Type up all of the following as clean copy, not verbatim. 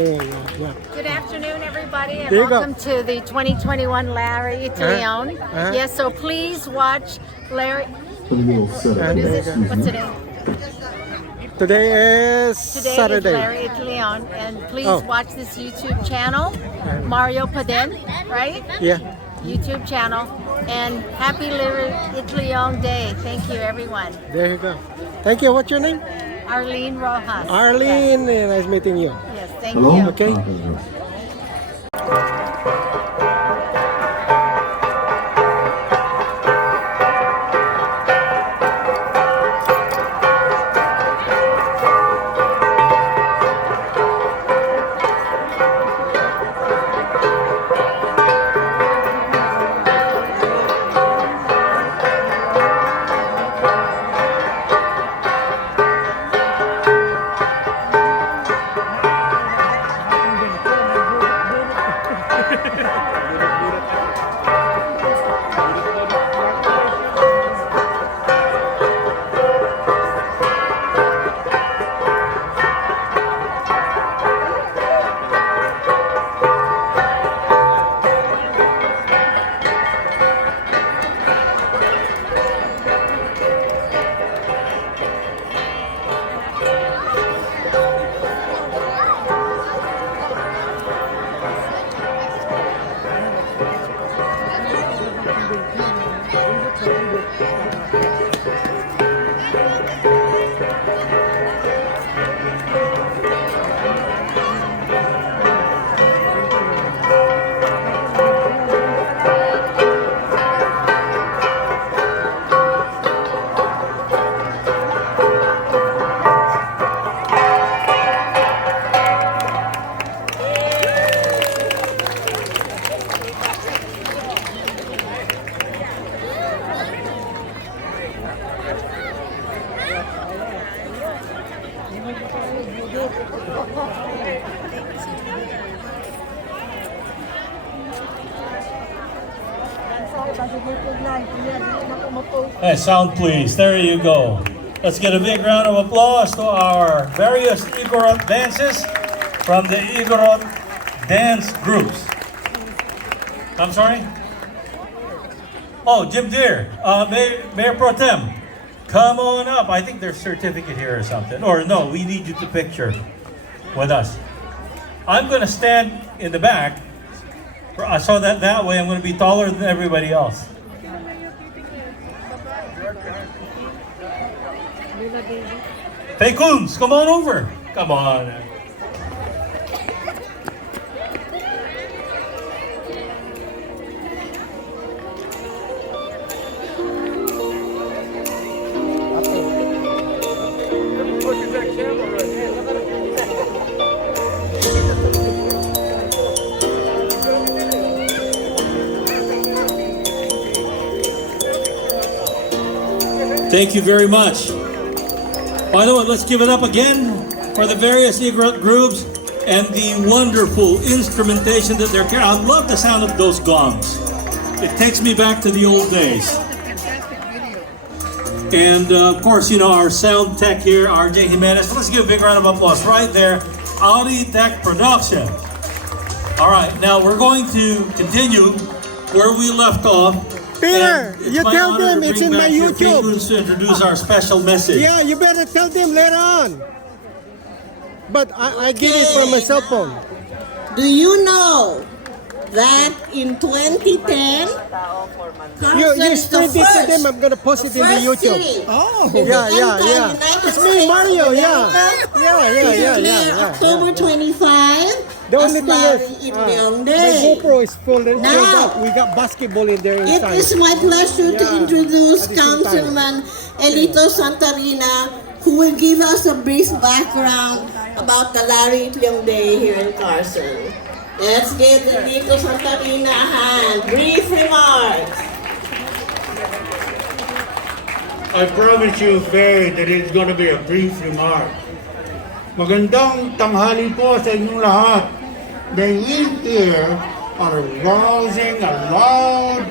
Good afternoon, everybody, and welcome to the 2021 Larry Itliong. Yes, so please watch Larry. What is it? What's today? Today is Today Saturday. is Larry Itliong, and please watch this YouTube channel, Mario Paden, right? Yeah. YouTube channel, and happy Larry Itliong Day. Thank you, everyone. There you go. Thank you. What's your name? Arlene Rojas. Arlene. Yes, Nice meeting you. yes, thank you. Okay. Hey, sound please. There you go. Let's get a big round of applause to our various Igorot dances from the Igorot dance groups. I'm sorry? Oh, Jim Deere, Mayor Pro Tem, come on up. I think there's a certificate here or something. Or no, we need you to picture with us. I'm going to stand in the back. So that way I'm going to be taller than everybody else. Hey, Coons, come on over. Come on. Thank you very much. By the way, let's give it up again for the various Igorot groups and the wonderful instrumentation that they're carrying. I love the sound of those gongs. It takes me back to the old days. And of course, you know, our sound tech here, RJ Jimenez. Let's give a big round of applause right there. Audi Tech Production. All right, now we're going to continue where we left off. Peter, you tell them it's in my YouTube. To introduce our special message. Yeah, you better tell them later on. But I get it from my cell phone. Do you know that in 2010, You spread it to them. I'm gonna post it in the YouTube. Yeah. It's me, Mario. Yeah. October 25. The only thing is, Itliong my Day. GoPro is filled Now, up. We got basketball in there It inside. is my pleasure to Yeah. introduce At the same time. Councilman Elito Santarina, who will give us a brief background about the Larry Itliong Day here in Carson. Let's give Elito Santarina a hand. Brief remarks. I promise you, Faye, that it's going to be a brief remark. Magandang tanghali po sa inyong lahat. The wind here are rousing a loud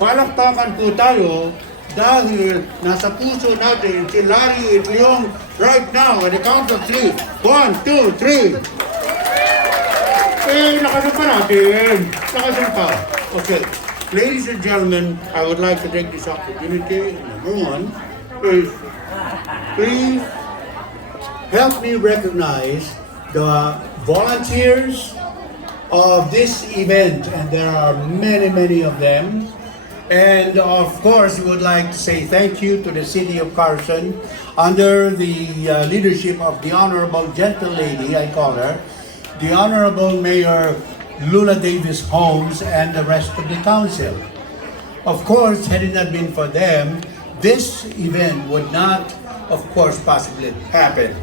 palakpakan po tayo dahil nasa puso natin si Larry Itliong right now at the count of 3. 1, 2, 3. Nakasampa natin. Nakasampa. Okay. Ladies and gentlemen, I would like to take this opportunity. Number one is, please help me recognize the volunteers of this event, and there are many of them. And of course, we would like to say thank you to the City of Carson under the leadership of the Honorable Gentle Lady, I call her, the Honorable Mayor Lula Davis Holmes, and the rest of the council. Of course, had it not been for them, this event would not, of course, possibly happen.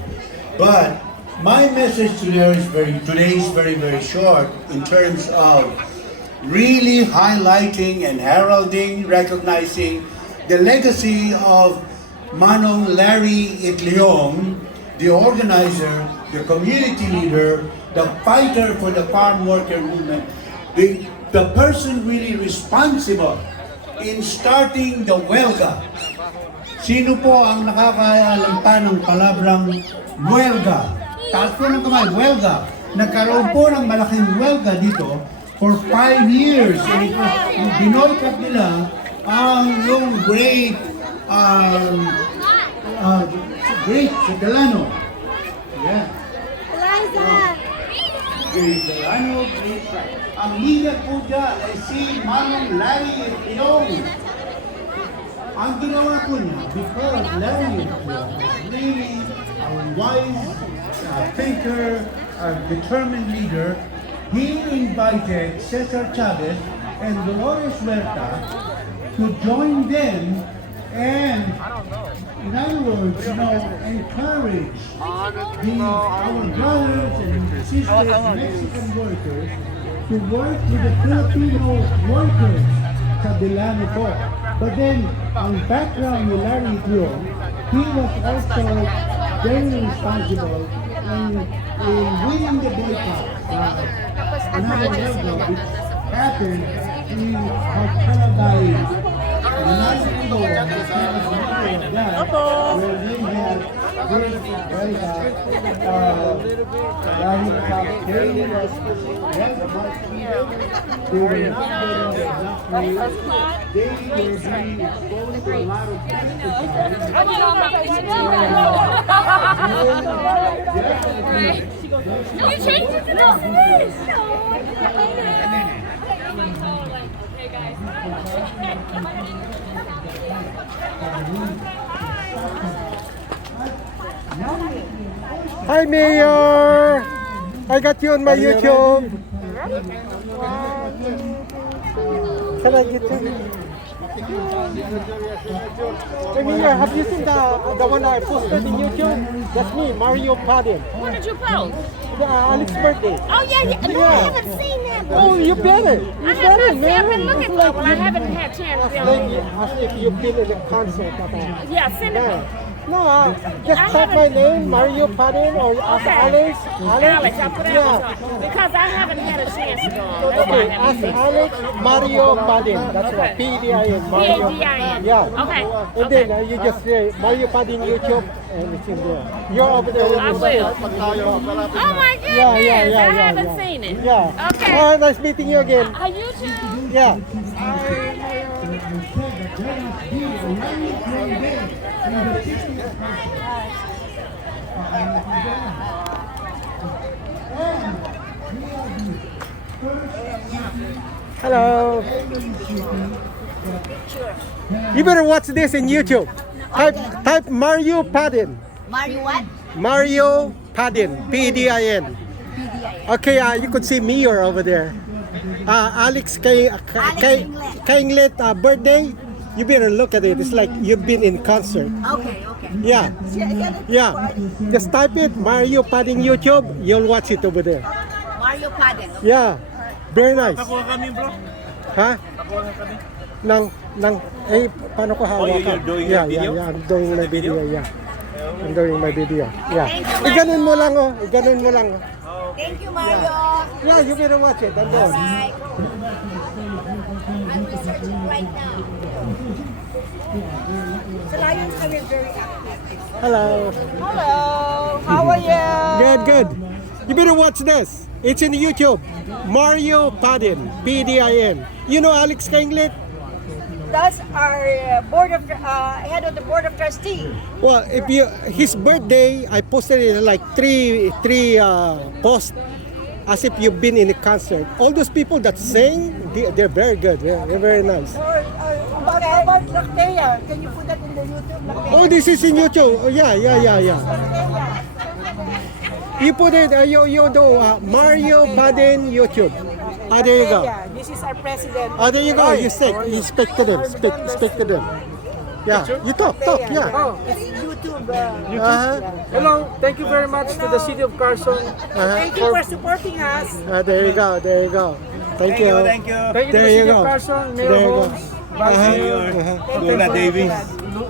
But my message today is very short in terms of really highlighting and heralding, recognizing the legacy of Manong Larry Itliong, the organizer, the community leader, the fighter for the farm worker movement, the person really responsible in starting the huelga. Sino po ang nakakaalam pa ng palabrang huelga? Taas po ng kamay, huelga. Nagkaroon po ng malaking huelga dito for 5 years. And binoycott nila ang yung great sa Delano. Yeah. Great Delano, great pride. Ang leader po dyan ay si Manong Larry Itliong. Ang ginawa ko niya, because Larry Itliong is really a wise thinker, a determined leader, he invited Cesar Chavez and Dolores Huerta to join them and, in other words, encourage our brothers and sisters, Mexican workers, to work with the Filipino workers sa Delano po. But then, ang background ni Larry Itliong, he was also very responsible in winning the boycott. Another level which happened in Calabay. The night before, where they had Hi, Mayor! I got you on my YouTube. Can I get you? Hey, Mayor, have you seen the one I posted in YouTube? That's me, Mario Padin. What did you post? Alex's birthday. Oh yeah. No, I haven't seen that. Oh, you better. You better, man. I've been looking for it. Well, I haven't had a chance to film. As if you've been in a concert. Yeah, send it. No, just type my name, Mario Padin, or ask Alex. Alex, I'll put Alex on. Because I haven't had a chance to go on. That's why I Okay, haven't ask seen it. Alex, Mario Padin. That's right, P-D-I-N, Mario. P-A-D-I-N. Yeah. Okay. And then you just say Mario Padin YouTube, and it's in there. You're over there. I will. Oh my goodness, Yeah. I haven't seen it. Yeah. Okay. Oh, nice meeting you again. Are you too? Yeah. Hello. You better watch this in YouTube. Type Mario Padin. Mario what? Mario Padin. P-D-I-N. Okay, you could see Mayor over there. Alex Kainglet birthday. You better look at it. It's like you've been in concert. Okay. Yeah. Just type it, Mario Padin YouTube. You'll watch it over there. Mario Padin. Yeah. Very nice. Nakuha kami, bro. Ha? Paano ko hawakan? you're doing your video? Yeah, I'm doing my video, yeah. I'm doing my video, yeah. Iganon mo lang, oh. Iganon mo lang. Thank you, Mario. Yeah, you better watch it. Andun. Bye. right now. Sa Lions kami very active. Hello. Hello, how are you? Good, good. You better watch this. It's in YouTube. Mario Padin, P-D-I-N. You know Alex Kainglit? That's our head of the board of trustees. Well, if you his birthday, I posted it like three posts as if you've been in a concert. All those people that sing, they're very good. They're very nice. About Lactea, can you put that in the YouTube? Lactea? Oh, this is in YouTube. Oh, yeah. Lactea. You put it, you do Mario Padin YouTube. Ah, there you go. This is our president. Ah, there you go. You speak to them. Speak to them. Yeah, you talk, yeah. It's YouTube. Hello, thank you very much to the city of Carson. Thank you for supporting us. There you go. Thank you. Thank you to There the you city go. of Carson, There Mayor you go. Holmes, Luna Davis.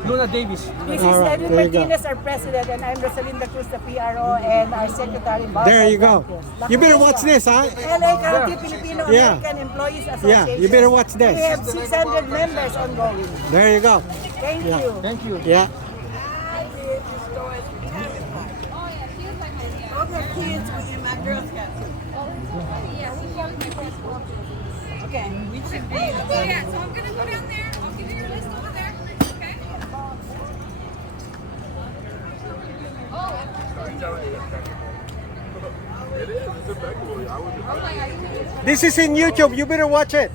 Luna Davis. This is Alright, Edwin there you go. Martinez, our president, and I'm Rosalinda Cruz, the PRO, and our secretary. There you go. You better watch this, huh? LA County Filipino American Employees Association. Yeah, you better watch this. We have 600 members ongoing. There you go. Thank Yeah. you. Thank you. Yeah. All the kids in my Girl Scouts. Okay, we should be. Yeah, so I'm gonna go down there. I'll give you your list over there. Okay? This is in YouTube. You better watch it.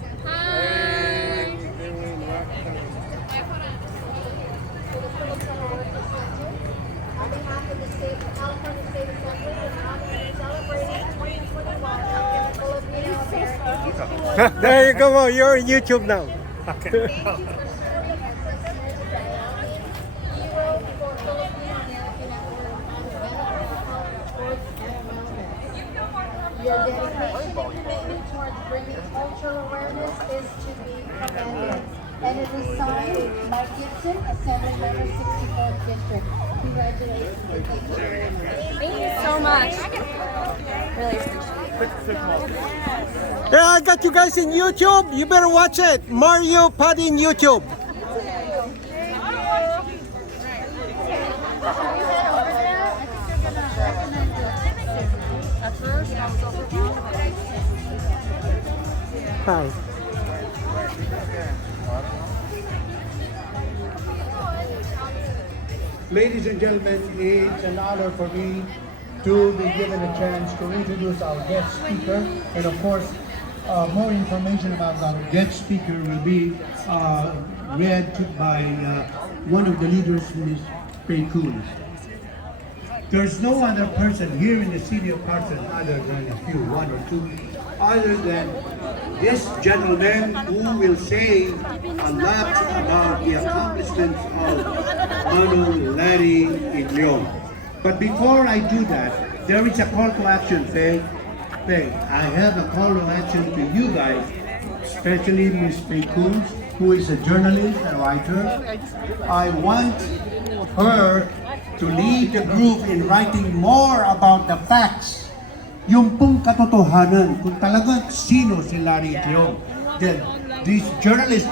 There you go. You're on YouTube now. Your dedication and commitment towards bringing cultural awareness is to be commended. And it is signed by Gibson, Assembly Member 64th District. Congratulations. Thank you so much. Really appreciate it. Yeah, I got you guys in YouTube. You better watch it. Mario Padin YouTube. Hi. Ladies and gentlemen, it's an honor for me to be given a chance to introduce our guest speaker. And of course, more information about our guest speaker will be read by one of the leaders, Ms. Pei Kun. There's no other person here in the city of Carson other than a few, one or two, other than this gentleman who will say a lot about the accomplishments of Manu Larry Itliong. But before I do that, there is a call to action, Faye. Faye, I have a call to action to you guys, especially Ms. Pei Kun, who is a journalist and writer. I want her to lead the group in writing more about the facts. Yung pong katotohanan, kung talagang sino si Larry Itliong. Then, this journalist,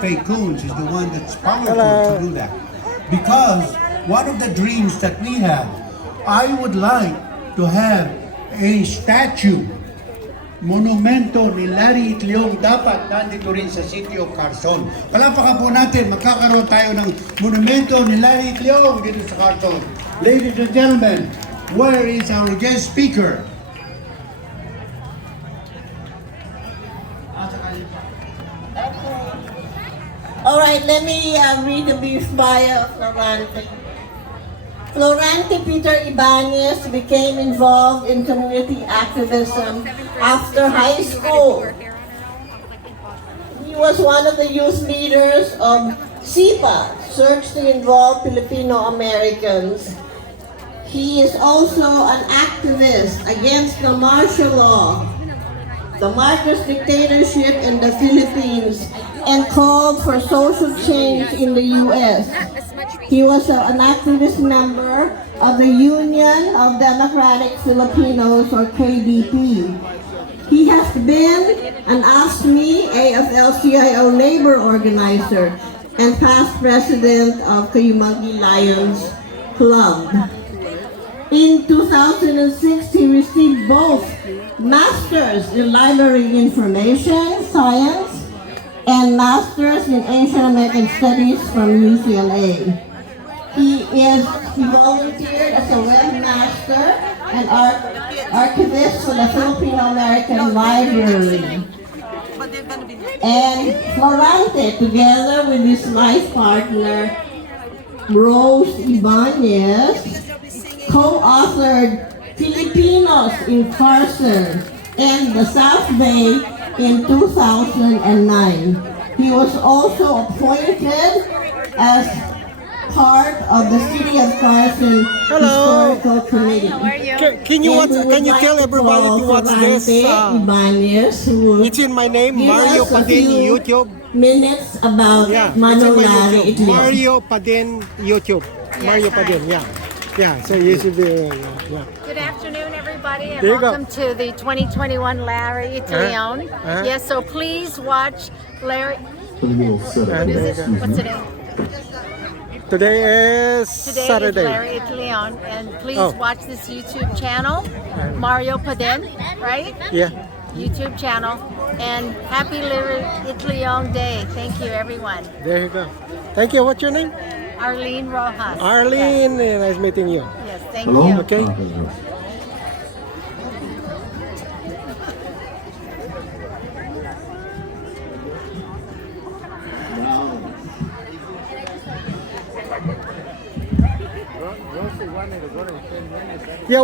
Faye Coons, is the one that's powerful to do that. Because one of the dreams that we have, I would like to have a statue, monumento ni Larry Itliong dapat nandito rin sa City of Carson. Palapakan po natin, magkakaroon tayo ng monumento ni Larry Itliong dito sa Carson. Ladies and gentlemen, where is our guest speaker? All right, let me read the brief bio of Florante. Florante Peter Ibanez became involved in community activism after high school. He was one of the youth leaders of SIPA, Search to Involve Filipino Americans. He is also an activist against the martial law, the Marcos dictatorship in the Philippines, and called for social change in the U.S. He was an activist member of the Union of Democratic Filipinos, or KDP. He has been an AFSCME AFL-CIO labor organizer and past president of Kayumagi Lions Club. In 2006, he received both Masters in Library Information Science and Masters in Asian American Studies from UCLA. He volunteered as a webmaster and archivist for the Filipino American Library. And Florante, together with his life partner, Rose Ibanez, co-authored Filipinos in Carson and the South Bay in 2009. He was also appointed as part of the City of Carson Hello. Historical Committee. Can you tell everybody to watch this? Ibanez, who It's in my name, give Mario us a Padin few YouTube. minutes about Yeah, it's in my Manolari YouTube. Itliong. Mario Padin YouTube. Mario hi. Padin, yeah. Yeah, so you should be, yeah. Good afternoon, everybody, and There you go. welcome to the 2021 Larry Itliong. Yes, so please watch Larry. And there you go. What's the name? Today is Today Saturday. is Larry Itliong, and please Oh. watch this YouTube channel, Mario Padin, right? Yeah. YouTube channel, and happy Larry Itliong Day. Thank you, everyone. There you go. Thank you. What's your name? Arlene Rojas. Arlene. Nice meeting you. Yes, thank Hello? you. Okay. Yeah,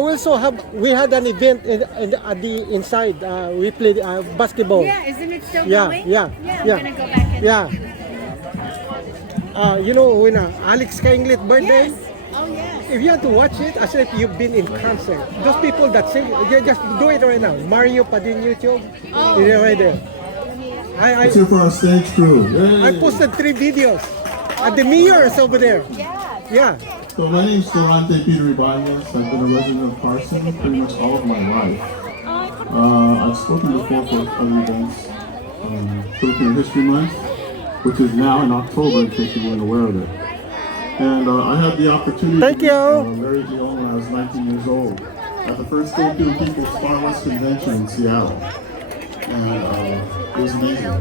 we had an event at the inside. We played basketball. Yeah, isn't it still Yeah, going? yeah, Yeah, yeah. I'm gonna go back and Yeah. You know when Alex Kainglit birthday? Yes. Oh yes. If you had to watch it, as if you've been in concert. Those people that sing, you just do it right now. Mario Padin YouTube, it's right there. Let's hear for our stage crew. I Yay. posted 3 videos. At the mirrors over there. Yeah. So my name is Florante Peter Ibanez. I've been a resident of Carson pretty much all of my life. I've spoken before for other events. Filipino History Month, which is now in October, in case you weren't aware of it. And I had the opportunity Thank to you. meet Larry Itliong when I was 19 years old at the first Filipino People's Far West Convention in Seattle. And it was amazing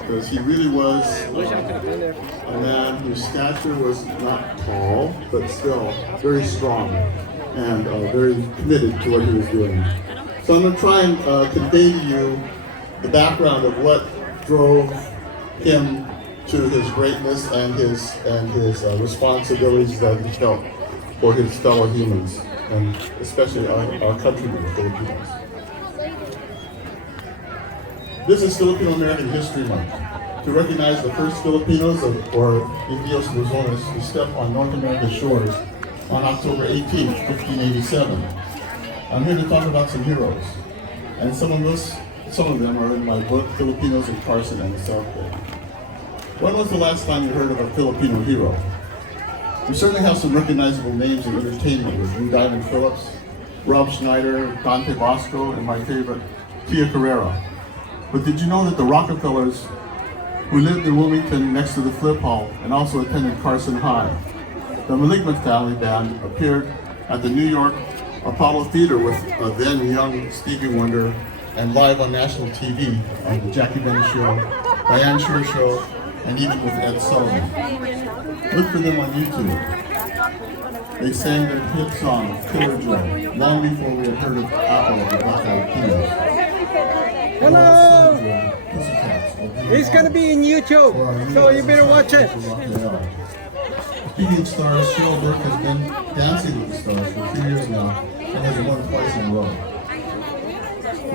because he really was a man whose stature was not tall, but still very strong and very committed to what he was doing. So I'm going to try and convey to you the background of what drove him to his greatness and his responsibilities that he felt for his fellow humans, and especially our countrymen, the Filipinos. This is Filipino American History Month, to recognize the first Filipinos, or Indios Luzones, who stepped on North America's shores on October 18, 1587. I'm here to talk about some heroes, and some of them are in my book, Filipinos in Carson and the South Bay. When was the last time you heard of a Filipino hero? We certainly have some recognizable names in entertainment with Lou Diamond Phillips, Rob Schneider, Dante Bosco, and my favorite, Tia Carrera. But did you know that the Rockefellers, who lived in Wilmington next to the Flip Hall and also attended Carson High, the Malignant Family Band appeared at the New York Apollo Theater with a then young Stevie Wonder, and live on national TV on the Jackie Benny Show, Diane Shure Show, and even with Ed Sullivan. Look for them on YouTube. They sang their hit song, Killer Joe, long before we had heard of Apple or the Black Eyed Peas. Hello. It's gonna be in YouTube, so you better watch it. Speaking of stars, Cheryl Burke has been dancing with the stars for 2 years now and has won twice in a row.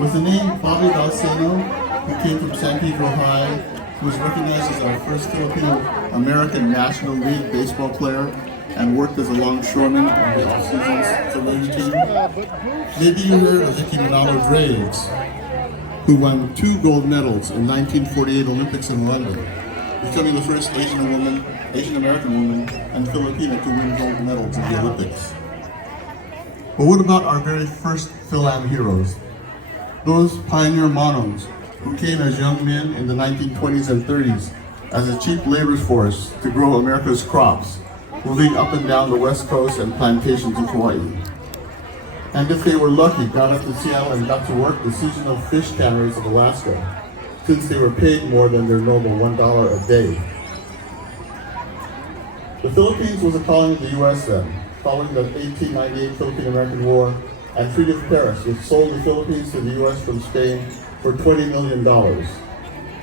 With the name Bobby Balseno, who came from San Pedro High, who was recognized as our first Filipino American National League baseball player and worked as a longshoreman on the off-seasons for the team. Maybe you heard of Vicky Manalo Graves, who won 2 gold medals in 1948 Olympics in London, becoming the first Asian American woman and Filipino to win gold medals in the Olympics. But what about our very first Phil-Am heroes? those pioneer Monos who came as young men in the 1920s and 30s as a cheap labor force to grow America's crops, moving up and down the West Coast and plantations of Hawaii. And if they were lucky, got up to Seattle and got to work the seasonal fish canneries of Alaska, since they were paid more than their normal $1 a day. The Philippines was a colony of the U.S. then, following the 1898 Philippine-American War and Treaty of Paris, which sold the Philippines to the U.S. from Spain for $20 million.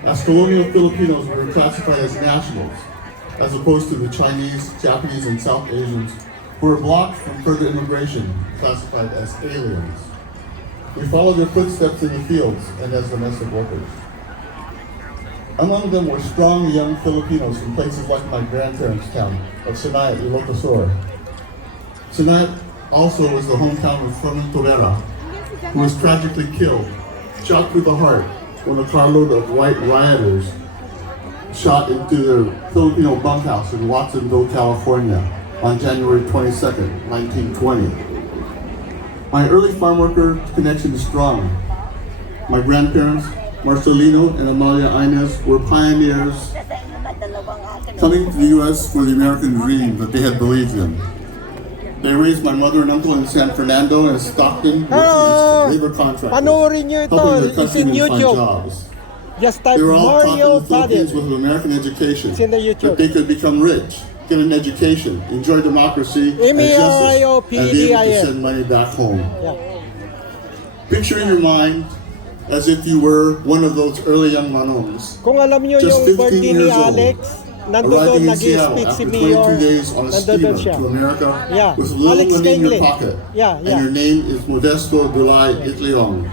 As colonial Filipinos, we were classified as nationals, as opposed to the Chinese, Japanese, and South Asians, who were blocked from further immigration, classified as aliens. We followed their footsteps in the fields and as domestic workers. Among them were strong young Filipinos from places like my grandparents' town of Sinayat, Ilocos. Sinayat also was the hometown of Fermin Tobera, who was tragically killed, shot through the heart when a carload of white rioters shot into their Filipino bunkhouse in Watsonville, California on January 22nd, 1920. My early farm worker connection is strong. My grandparents, Marcelino and Amalia Inez, were pioneers coming to the U.S. for the American dream that they had believed in. They raised my mother and uncle in San Fernando and Stockton, working as labor contractors, Panoorin nyo ito. helping their It's in countrymen find YouTube. jobs. Just type They were all taught in Mario the Philippines Padin. with an American education, It's in the YouTube. that they could become rich, get an education, enjoy democracy and justice, and be able to send money back home. Yeah. Picture in your mind as if you were one of those early young Manoms, Kung alam nyo just yung 15 birthday ni years old, Alex, nandun doon arriving in Seattle nag-i-speak si after Mayor. 22 days on a Nandun steamer doon siya. to America Yeah. with little Alex money in your Kengley. pocket, Yeah, and yeah. your name is Modesto Dulay Itliong,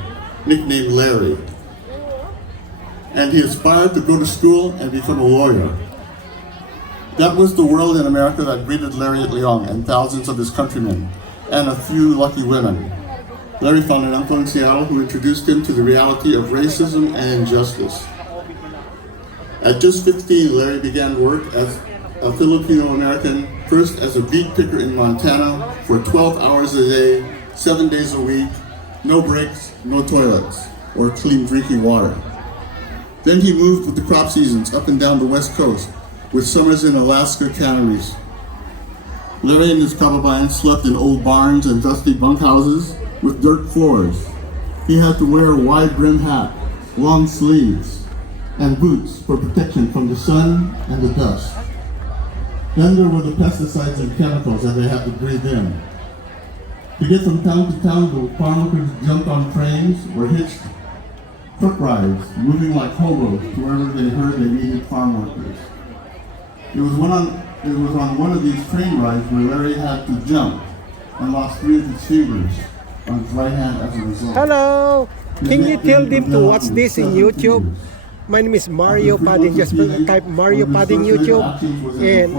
nicknamed Larry. And he aspired to go to school and become a lawyer. That was the world in America that greeted Larry Itliong and thousands of his countrymen, and a few lucky women. Larry found an uncle in Seattle who introduced him to the reality of racism and injustice. At just 15, Larry began work as a Filipino-American, first as a beet picker in Montana for 12 hours a day, 7 days a week, no breaks, no toilets, or clean drinking water. Then he moved with the crop seasons up and down the West Coast, with summers in Alaska canneries. Larry and his kababayan slept in old barns and dusty bunkhouses with dirt floors. He had to wear a wide-brimmed hat, long sleeves, and boots for protection from the sun and the dust. Then there were the pesticides and chemicals that they had to breathe in. To get from town to town, the farm workers jumped on trains or hitched truck rides, moving like hobos to wherever they heard they needed farm workers. It was on one of these train rides where Larry had to jump and lost 3 of his fingers on his right hand as a result. Hello! Can you tell them to watch this in YouTube? My name is Mario Padin. Just type Mario Padin YouTube and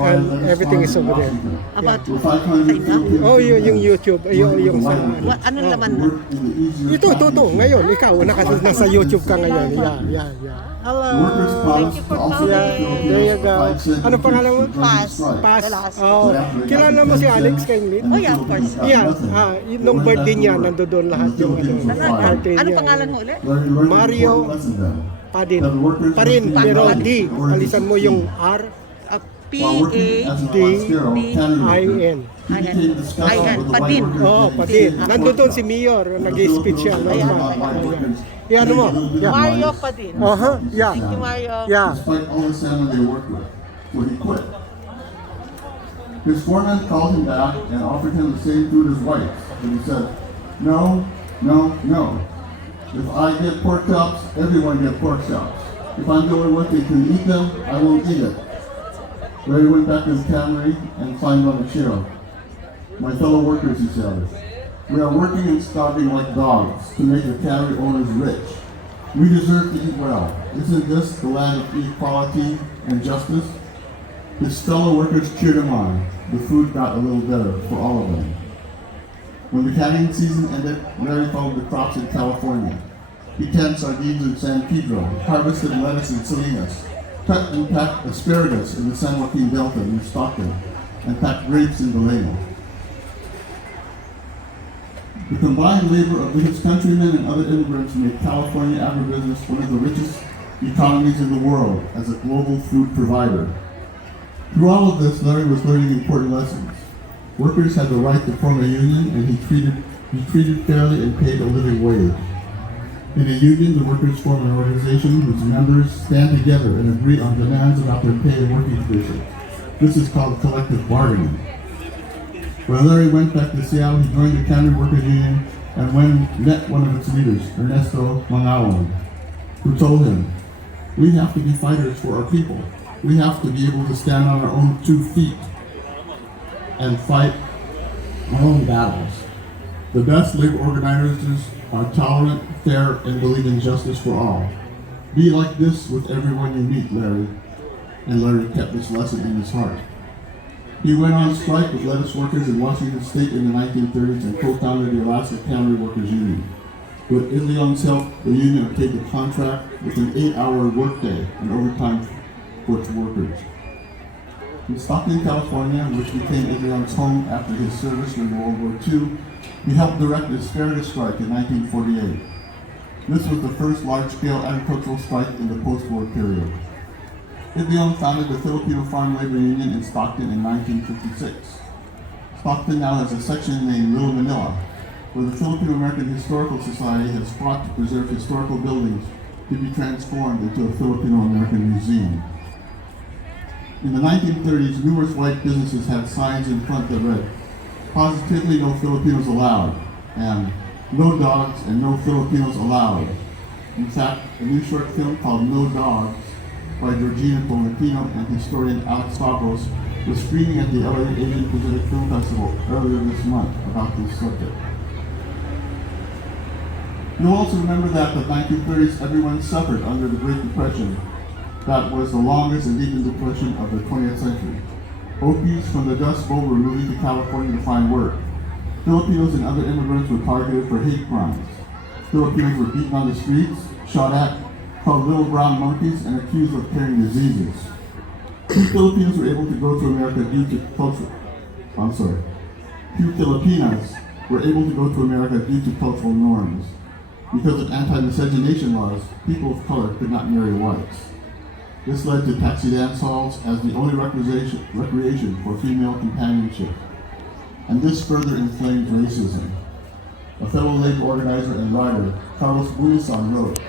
everything is over there. About Oh, yung YouTube. Yung sa... anong laman na? Ito. Ngayon, ikaw, nasa YouTube ka ngayon. Yeah. Hello. Thank you for coming. Yeah, there you go. Ano pangalan mo? Paz. Oh, kilala mo si Alex Kengley? Oh yeah, of course. Yeah, nung birthday niya, nandoon lahat yung birthday Ano niya. pangalan mo ulit? Mario Padin. Parin, pero D. Alisan mo yung R. P-A-D-I-N. Padin. Oh, Padin. Nandoon si Mayor, nag-speech siya. Yeah, ano mo? Yeah. Mario Padin. Yeah. Thank you, Mario. Yeah. Despite all the salmon they worked with, so he quit. His foreman called him back and offered him the same food as whites, but he said, no. If I get pork chops, everyone gets pork chops. If I'm the only one that can eat them, I won't eat it. Larry went back to his cannery and climbed on a chair. My fellow workers, he said, we are working and starving like dogs to make the cannery owners rich. We deserve to eat well. Isn't this the land of equality and justice? His fellow workers cheered him on. The food got a little better for all of them. When the canning season ended, Larry followed the crops in California. He canned sardines in San Pedro, harvested lettuce in Salinas, cut and packed asparagus in the San Joaquin Delta near Stockton, and packed grapes in Vallejo. The combined labor of his countrymen and other immigrants made California agribusiness one of the richest economies in the world as a global food provider. Through all of this, Larry was learning important lessons. Workers had the right to form a union, and he treated fairly and paid a living wage. In a union, the workers form an organization whose members stand together and agree on demands about their pay and working conditions. This is called collective bargaining. When Larry went back to Seattle, he joined the Cannery Workers Union and met one of its leaders, Ernesto Mangawan, who told him, "We have to be fighters for our people. We have to be able to stand on our own 2 feet and fight our own battles. The best labor organizers are tolerant, fair, and believe in justice for all. Be like this with everyone you meet, Larry." And Larry kept this lesson in his heart. He went on strike with lettuce workers in Washington State in the 1930s and co-founded the Alaska Cannery Workers Union. With Itliong's help, the union obtained a contract with an 8-hour workday and overtime for its workers. In Stockton, California, which became Itliong's home after his service during World War II, he helped direct the Asparagus Strike in 1948. This was the first large-scale agricultural strike in the post-war period. Itliong founded the Filipino Farm Labor Union in Stockton in 1956. Stockton now has a section named Little Manila, where the Filipino American Historical Society has fought to preserve historical buildings to be transformed into a Filipino American museum. In the 1930s, numerous white businesses had signs in front that read, "Positively no Filipinos allowed," and "No dogs and no Filipinos allowed." In fact, a new short film called No Dogs by Georgina Tolentino and historian Alex Stavros was screening at the LA Asian Pacific Film Festival earlier this month about this subject. You'll also remember that in the 1930s everyone suffered under the Great Depression. That was the longest and deepest depression of the 20th century. Okies from the Dust Bowl were moving to California to find work. Filipinos and other immigrants were targeted for hate crimes. Filipinos were beaten on the streets, shot at, called little brown monkeys, and accused of carrying diseases. Few Filipinos were able to go to America due to Few Filipinas were able to go to America due to cultural norms. Because of anti-miscegenation laws, people of color could not marry whites. This led to taxi dance halls as the only recreation for female companionship. And this further inflamed racism. A fellow labor organizer and writer, Carlos Bulisan, wrote,